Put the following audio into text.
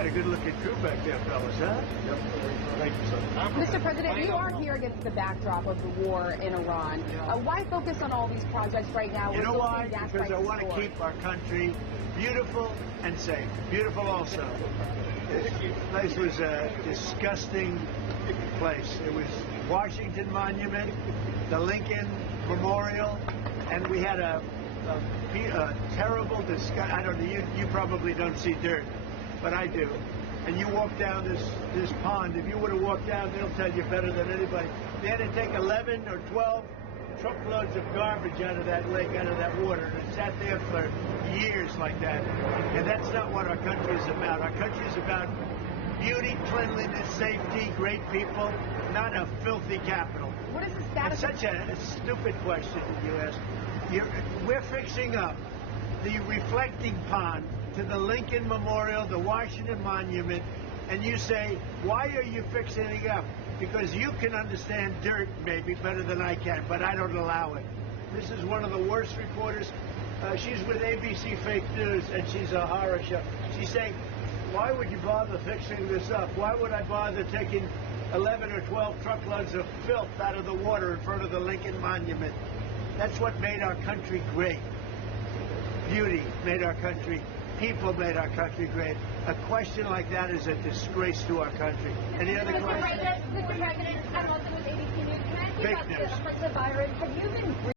got a good looking crew back there, fellas, huh? Yep. Thank you, sir. Mr. President, you are here against the backdrop of the war in Iran. Why focus on all these projects right now? You know why? Gas Because I prices want to soar. keep our country beautiful and safe. Beautiful also. This place was a disgusting place. It was Washington Monument, the Lincoln Memorial, and we had a terrible disgust. I don't know, you probably don't see dirt, but I do. And you walk down this pond, if you would have walked down, they'll tell you better than anybody. They had to take 11 or 12 truckloads of garbage out of that lake, out of that water, and it sat there for years like that. And that's not what our country is about. Our country is about beauty, cleanliness, safety, great people, not a filthy capital. What is the It's status? such a stupid question that you ask. We're fixing up the reflecting pond to the Lincoln Memorial, the Washington Monument, and you say, why are you fixing it up? Because you can understand dirt maybe better than I can, but I don't allow it. This is one of the worst reporters. She's with ABC Fake News, and she's a horror show. She's saying, why would you bother fixing this up? Why would I bother taking 11 or 12 truckloads of filth out of the water in front of the Lincoln Monument? That's what made our country great. Beauty made our country. People made our country great. A question like that is a disgrace to our country. Any other questions? Mr. President, I'm also with ABC News. Can I ask you Fake about news. the virus? Have you been